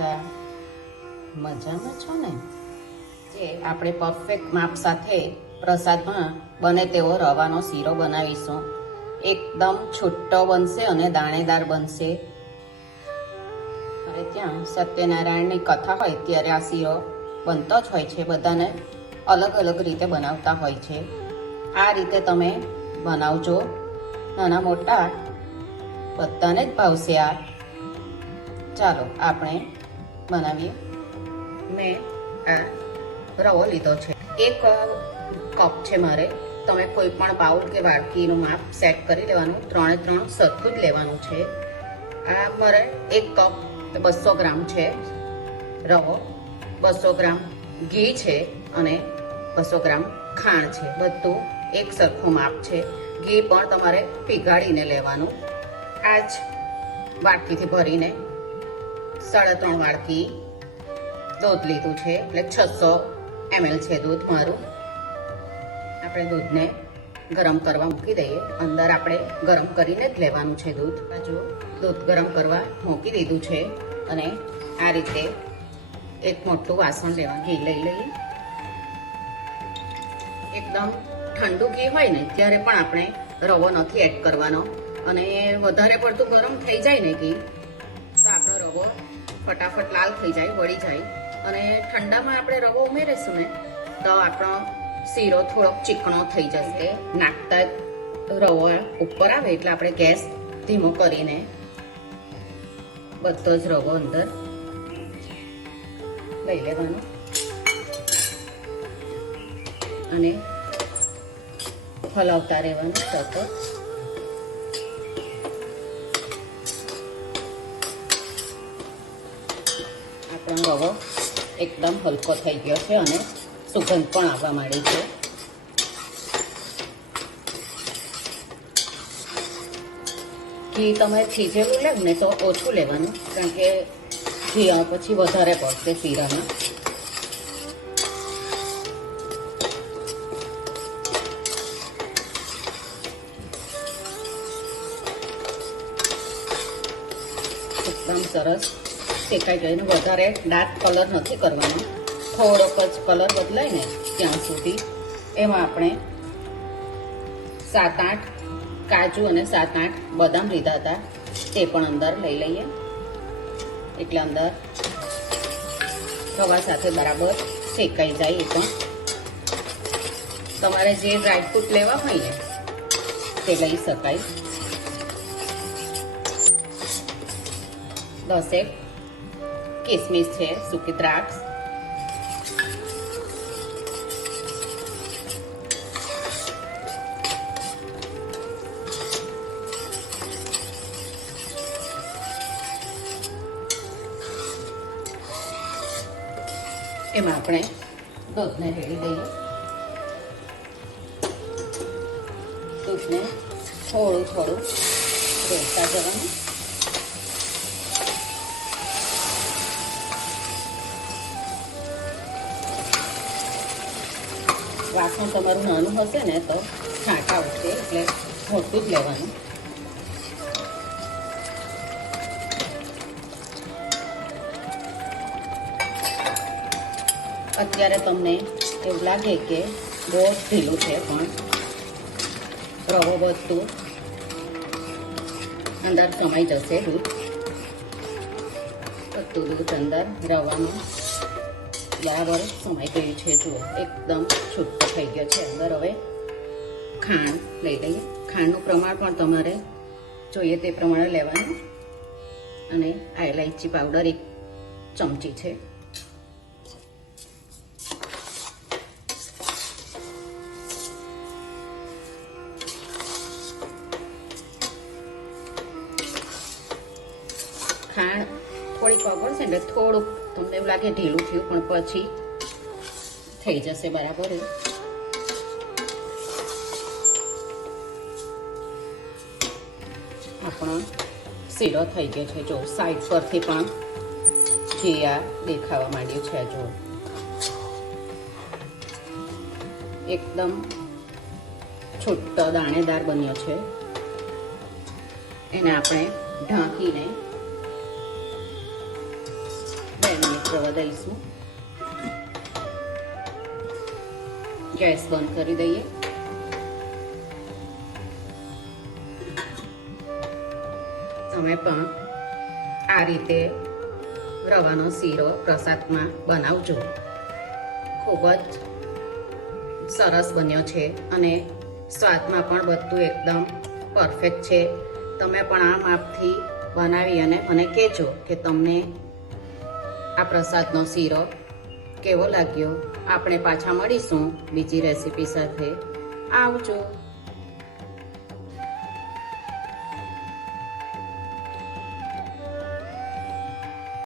બધા મજામાં છો ને? જે આપણે પરફેક્ટ માપ સાથે પ્રસાદમાં બને તેવો રવાનો શીરો બનાવીશું. એકદમ છૂટો બનશે અને દાણેદાર બનશે. અને ત્યાં સત્યનારાયણની કથા હોય ત્યારે આ શીરો બનતો જ હોય છે, બધાને અલગ અલગ રીતે બનાવતા હોય છે. આ રીતે તમે બનાવજો. નાના મોટા બધાને જ ભાવશે આ. ચાલો, આપણે બનાવીએ. મેં આ રવો લીધો છે. એક કપ છે મારે. તમે કોઈ પણ બાઉલ કે વાડકીનું માપ સેટ કરી લેવાનું. ત્રણે ત્રણ સરખું જ લેવાનું છે. આ મારે એક કપ બસો ગ્રામ છે રવો, બસો ગ્રામ ઘી છે અને બસો ગ્રામ ખાંડ છે. બધું એક સરખું માપ છે. ઘી પણ તમારે પીગાળીને લેવાનું. આ જ વાટકીથી ભરીને સાડા ત્રણ વાડકી દૂધ લીધું છે, એટલે છસો એમએલ છે દૂધ મારું. આપણે દૂધને ગરમ કરવા મૂકી દઈએ. અંદર આપણે ગરમ કરીને જ લેવાનું છે દૂધ. બાજુ દૂધ ગરમ કરવા મૂકી દીધું છે અને આ રીતે એક મોટું વાસણ લેવા ઘી લઈ લઈએ. એકદમ ઠંડુ ઘી હોય ને, ત્યારે પણ આપણે રવો નથી એડ કરવાનો. અને વધારે પડતું ગરમ થઈ જાય ને ઘી, તો આપણો રવો ફટાફટ લાલ થઈ જાય, વળી જાય. અને ઠંડામાં આપણે રવો ઉમેરીશું ને, તો આપણો શીરો થોડોક ચીકણો થઈ જશે. નાખતા રવો ઉપર આવે એટલે આપણે ગેસ ધીમો કરીને બધો જ રવો અંદર લઈ લેવાનો. અને હલાવતા રહેવાનું સતત. આપણો રવો એકદમ હલકો થઈ ગયો છે અને સુગંધ પણ આવવા માંડી છે. ઘી તમે થીજેલું લેવ ને તો ઓછું લેવાનું, કારણ કે ઘી પછી વધારે પડશે શીરામાં. એકદમ સરસ. શેકાઈ ગયું વધારે ડાર્ક કલર નથી કરવાનો. થોડોક જ કલર બદલાય ને ત્યાં સુધી. એમાં આપણે સાત આઠ કાજુ અને સાત આઠ બદામ લીધા હતા. તે પણ અંદર લઈ લઈએ. એટલે અંદર ખવા સાથે બરાબર શેકાઈ જાય એ પણ. તમારે જે ડ્રાયફ્રૂટ લેવા હોય ને, તે લઈ શકાય. દસેક કિસમિસ છે સૂકી દ્રાક્ષ એમાં આપણે દૂધને રેડી દઈએ દૂધને થોડું થોડું રેડતા જવાનું વાસણ તમારું નાનું હશે ને, તો છાંટા ઉઠશે એટલે મોટું જ લેવાનું. અત્યારે તમને એવું લાગે કે બહુ ઢીલું છે, પણ રવો વધતો. અંદર સમાઈ જશે દૂધ. બધું દૂધ અંદર રવાનું. બરાબર સમાઈ ગયું છે, જુઓ, એકદમ છૂટો થઈ ગયો છે. અંદર હવે ખાંડ લઈ લઈએ. ખાંડનું પ્રમાણ પણ તમારે જોઈએ તે પ્રમાણે લેવાનું. અને આ ઇલાયચી પાવડર એક ચમચી છે. ખાંડ થોડીક ઓગળશે ને થોડુંક તમને એવું લાગે ઢીલું થયું, પણ પછી થઈ જશે બરાબર આપણો શીરો થઈ ગયો છે. જો સાઈડ પરથી પણ ઘી આ દેખાવા માંડ્યું છે જો. એકદમ છૂટો દાણેદાર બન્યો છે. એને આપણે ઢાંકીને રવા દઈશું. ગેસ બંધ કરી દઈએ. તમે પણ આ રીતે રવાનો શીરો પ્રસાદમાં બનાવજો. ખૂબ જ સરસ બન્યો છે અને સ્વાદમાં પણ બધું એકદમ પરફેક્ટ છે. તમે પણ આ માપથી બનાવી અને મને કહેજો કે તમને આ પ્રસાદનો શીરો કેવો લાગ્યો? આપણે પાછા મળીશું બીજી રેસીપી સાથે. આવજો.